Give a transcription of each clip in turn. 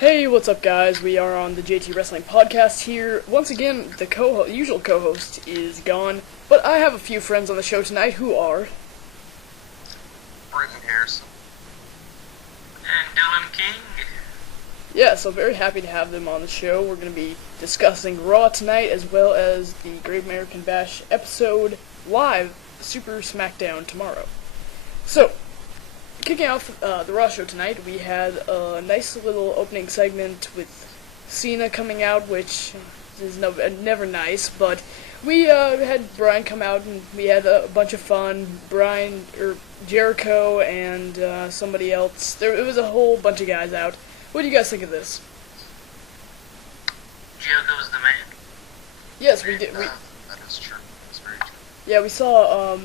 Hey, what's up, guys? We are on the JT Wrestling Podcast here. Once again, the usual co-host is gone, but I have a few friends on the show tonight who are... Britton Harrison. And Dylan King. Yeah, so very happy to have them on the show. We're going to be discussing Raw tonight, as well as the Great American Bash episode live, Super Smackdown tomorrow. So, kicking off the Raw show tonight, we had a nice little opening segment with Cena coming out, which is never nice, but we had Bryan come out and we had a bunch of fun. Jericho and somebody else. It was a whole bunch of guys out. What do you guys think of this? Jericho's the man. Yes, we did. That is true. That's very true. Yeah, we saw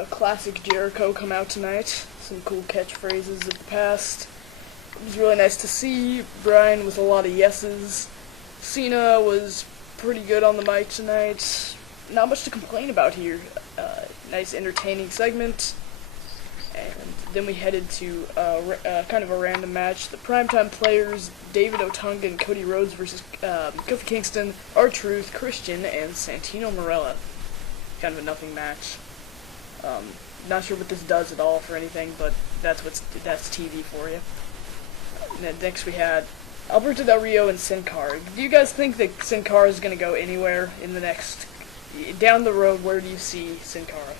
a classic Jericho come out tonight. Some cool catchphrases of the past. It was really nice to see Bryan with a lot of yeses. Cena was pretty good on the mic tonight. Not much to complain about here. Nice entertaining segment. And then we headed to kind of a random match. The Primetime Players, David Otunga and Cody Rhodes versus Kofi Kingston, R-Truth, Christian, and Santino Marella. Kind of a nothing match. Not sure what this does at all for anything, but that's TV for you. And then next we had Alberto Del Rio and Sin Cara. Do you guys think that Sin Cara is going to go anywhere in the next... Down the road, where do you see Sin Cara?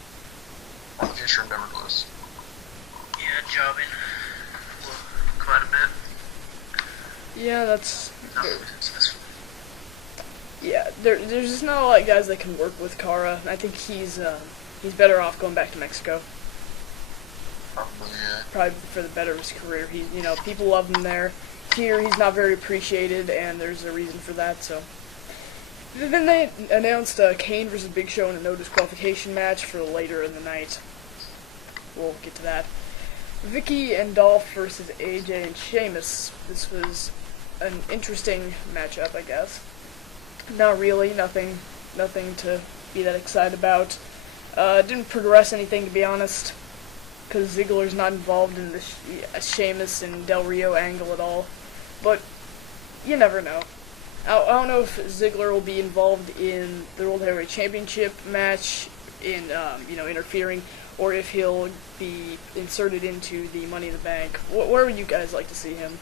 On the future never lose. Yeah, jobbing. Well, quite a bit. Yeah, that's... Nothing successful. Yeah, there's just not a lot of guys that can work with Cara. I think he's better off going back to Mexico. Probably, yeah. Probably for the better of his career. People love him there. Here, he's not very appreciated, and there's a reason for that, so... Then they announced Kane versus Big Show in a no disqualification match for later in the night. We'll get to that. Vicky and Dolph versus AJ and Sheamus. This was an interesting matchup, I guess. Not really, nothing to be that excited about. Didn't progress anything, to be honest, because Ziggler's not involved in the Sheamus and Del Rio angle at all. But you never know. I don't know if Ziggler will be involved in the World Heavyweight Championship match, interfering, or if he'll be inserted into the Money in the Bank. Where would you guys like to see him?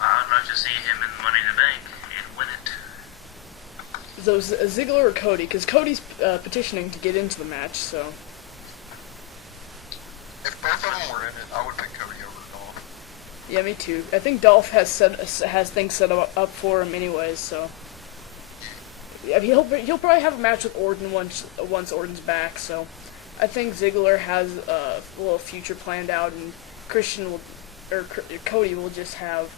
I'd like to see him in Money in the Bank and win it. So Ziggler or Cody? Because Cody's petitioning to get into the match, so... If both of them were in it, I would pick Cody over Dolph. Yeah, me too. I think Dolph has things set up for him anyways, so... Yeah, he'll probably have a match with Orton once Orton's back, so... I think Ziggler has a little future planned out, and Cody will just have,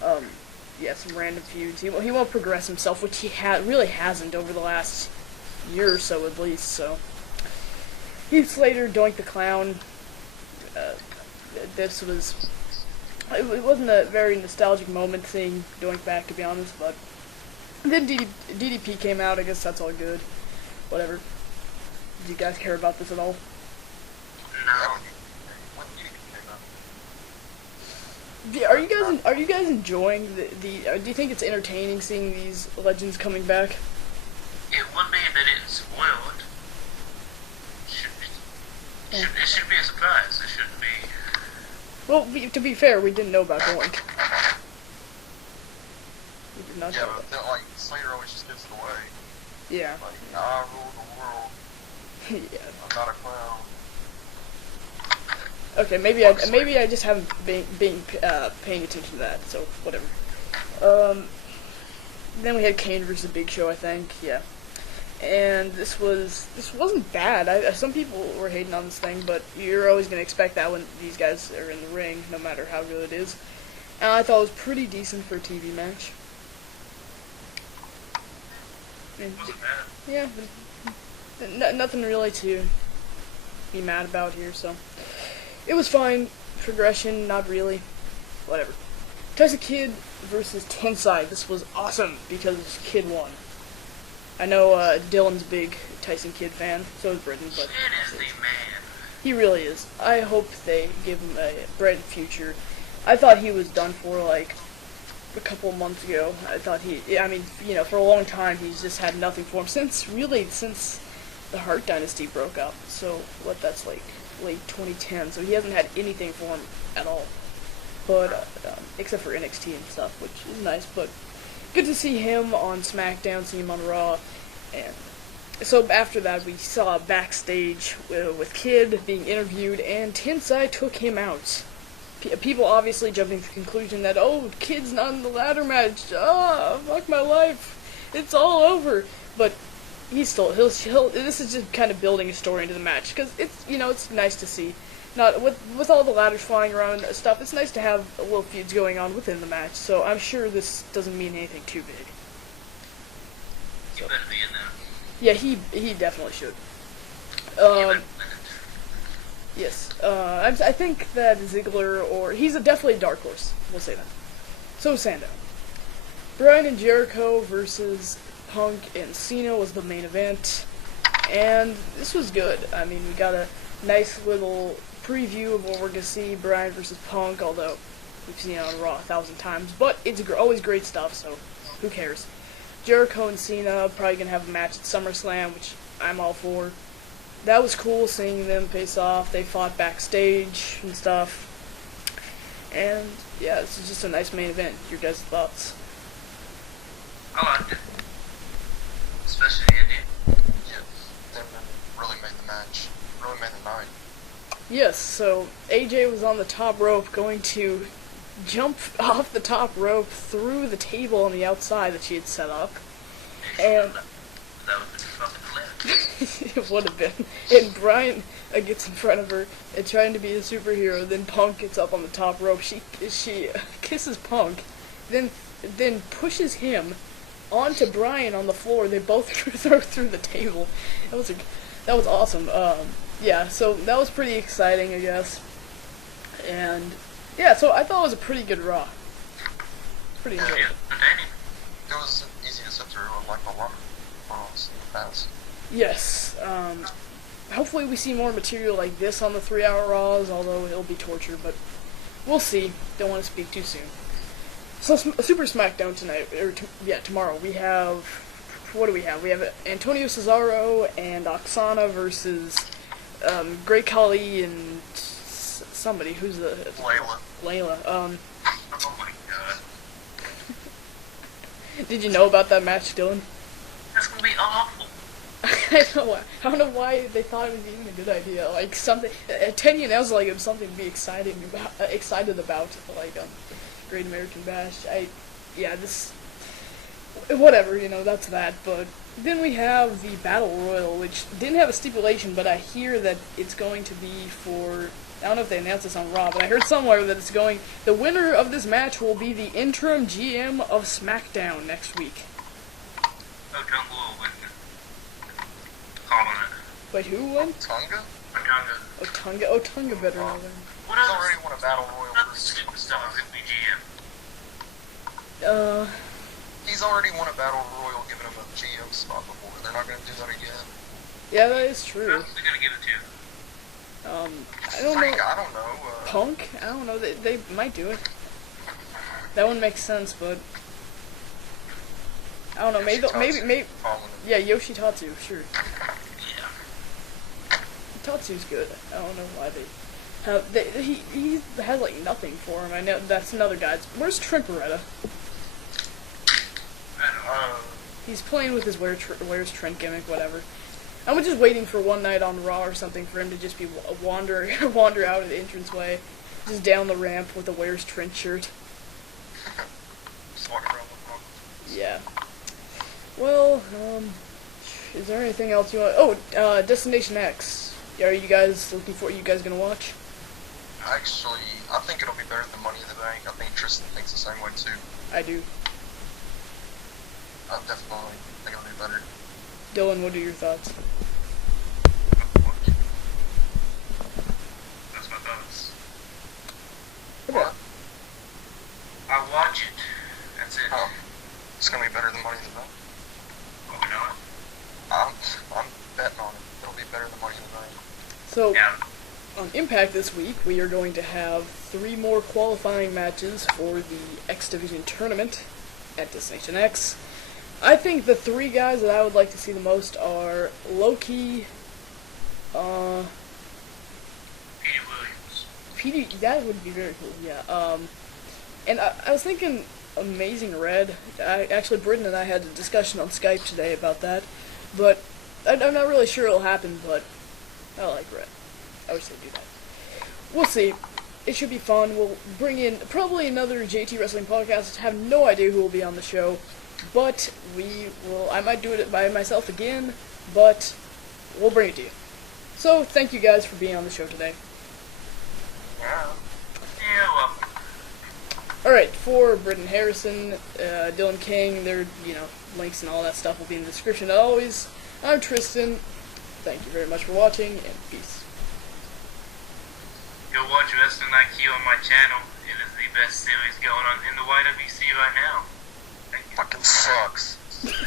some random feuds. He won't progress himself, which he really hasn't over the last year or so at least, so... Heath Slater, Doink the Clown. It wasn't a very nostalgic moment seeing Doink back, to be honest, but... Then DDP came out, I guess that's all good. Whatever. Do you guys care about this at all? No. When DDP came out. Are you guys enjoying the do you think it's entertaining seeing these legends coming back? It would be if they didn't spoil it. It should be a surprise. It shouldn't be... Well, to be fair, we didn't know about Doink. We did not Yeah, know but that. Slater always just gives it away. Yeah. Like, I rule the world. Yeah. I'm not a clown. Okay, maybe I just haven't been paying attention to that, so whatever. Then we had Kane versus Big Show, I think. Yeah. And this wasn't bad. Some people were hating on this thing, but you're always gonna expect that when these guys are in the ring, no matter how good it is. And I thought it was pretty decent for a TV match. It wasn't bad. Yeah, but nothing really to be mad about here, so. It was fine. Progression, not really. Whatever. Tyson Kidd versus Tensai. This was awesome because Kidd won. I know Dylan's a big Tyson Kidd fan, so is Britton, but... Kidd is the man. He really is. I hope they give him a bright future. I thought he was done for like a couple months ago. I thought for a long time he's just had nothing for him since the Hart Dynasty broke up. So that's like late 2010. So he hasn't had anything for him at all. But except for NXT and stuff, which is nice. But good to see him on SmackDown, see him on Raw, and so after that we saw backstage with Kid being interviewed, and Tensai took him out. People obviously jumping to the conclusion that, oh, Kid's not in the ladder match. Fuck my life. It's all over. But he'll this is just kind of building a story into the match, because it's nice to see. Not with all the ladders flying around and stuff, it's nice to have a little feuds going on within the match, so I'm sure this doesn't mean anything too big. He better be in there. Yeah, he definitely should. Yes. I think that Ziggler, he's definitely a dark horse, we'll say that. So Sandow. Bryan and Jericho versus Hunk and Cena was the main event, and this was good. I mean, we got a nice little preview of what we're going to see, Bryan versus Punk, although we've seen it on Raw 1,000 times, but it's always great stuff, so who cares. Jericho and Cena probably going to have a match at SummerSlam, which I'm all for. That was cool seeing them face off. They fought backstage and stuff. And yeah, this is just a nice main event. Your guys' thoughts? I liked it. Especially the ending. Yeah, them really made the match. Really made the night. Yes, so AJ was on the top rope going to jump off the top rope through the table on the outside that she had set up. And that would have been fucking lit. it would have been. And Bryan gets in front of her and trying to be a superhero. Then Punk gets up on the top rope. She kisses Punk, then pushes him onto Bryan on the floor. They both throw through the table. That was awesome. Yeah, so that was pretty exciting, I guess. And yeah, so I thought it was a pretty good Raw. Pretty enjoyable. It was easy to sit through, like a lot of Raws in the past. Yes. Hopefully we see more material like this on the 3-hour Raws, although it'll be torture, but we'll see. Don't want to speak too soon. So Super Smackdown tonight, tomorrow. We have, what do we have? We have Antonio Cesaro and Oksana versus Great Khali and somebody. Who's the... Layla. Oh my god. Did you know about that match, Dylan? That's gonna be awful. I don't know why they thought it was even a good idea. Like something, Teddy announced like it was something to be excited about, like Great American Bash. Whatever, that's that. But then we have the Battle Royal, which didn't have a stipulation, but I hear that it's going to be for, I don't know if they announced this on Raw, but I heard somewhere that the winner of this match will be the interim GM of SmackDown next week. Oh, Jungle will win. Calling it. Wait, who won? Tonga? Tonga better know them. What He's other already won a Battle Royal other for 6 months. superstar could be GM? He's already won a Battle Royal giving him a GM spot before. They're not going to do that again. Yeah, that is true. Who's they gonna give it to? I don't know. I don't know. Punk? I don't know. They might do it. That one makes sense, but I don't know. Maybe. Yeah, Yoshitatsu, sure. Yeah. Tatsu's good. I don't know why they have. He has like nothing for him. I know that's another guy. Where's Trent Beretta? I don't know. He's playing with his where's Trent gimmick, whatever. I'm just waiting for one night on Raw or something for him to just be wander out of the entranceway, just down the ramp with a Where's Trent shirt. Just walking around the room. Yeah. Well, is there anything else you want? Oh, Destination X. Are you guys looking for? Are you guys gonna watch? Actually, I think it'll be better than Money in the Bank. I think Tristan thinks the same way too. I do. I definitely think it'll be better. Dylan, what are your thoughts? That's my thoughts. Okay. What? I'll watch it. That's it. Oh, it's gonna be better than Money in the Bank. Oh, we know it. I'm betting on it. It'll be better than Money in the Bank. So, Yeah. on Impact this week, we are going to have 3 more qualifying matches for the X Division tournament at Destination X. I think the 3 guys that I would like to see the most are Loki, Petey Williams. Petey, that would be very cool, yeah. And I was thinking Amazing Red. Actually, Britton and I had a discussion on Skype today about that, but I'm not really sure it'll happen, but I like Red. I wish they'd do that. We'll see. It should be fun. We'll bring in probably another JT Wrestling podcast. I have no idea who will be on the show, but I might do it by myself again, but we'll bring it to you. So, thank you guys for being on the show today. Yeah. Yeah, welcome. Alright, for Britton Harrison, Dylan King, their, links and all that stuff will be in the description as always. I'm Tristan. Thank you very much for watching, and peace. Go watch Wrestling IQ on my channel. It is the best series going on in the YWC right now. Thank you. Fucking sucks.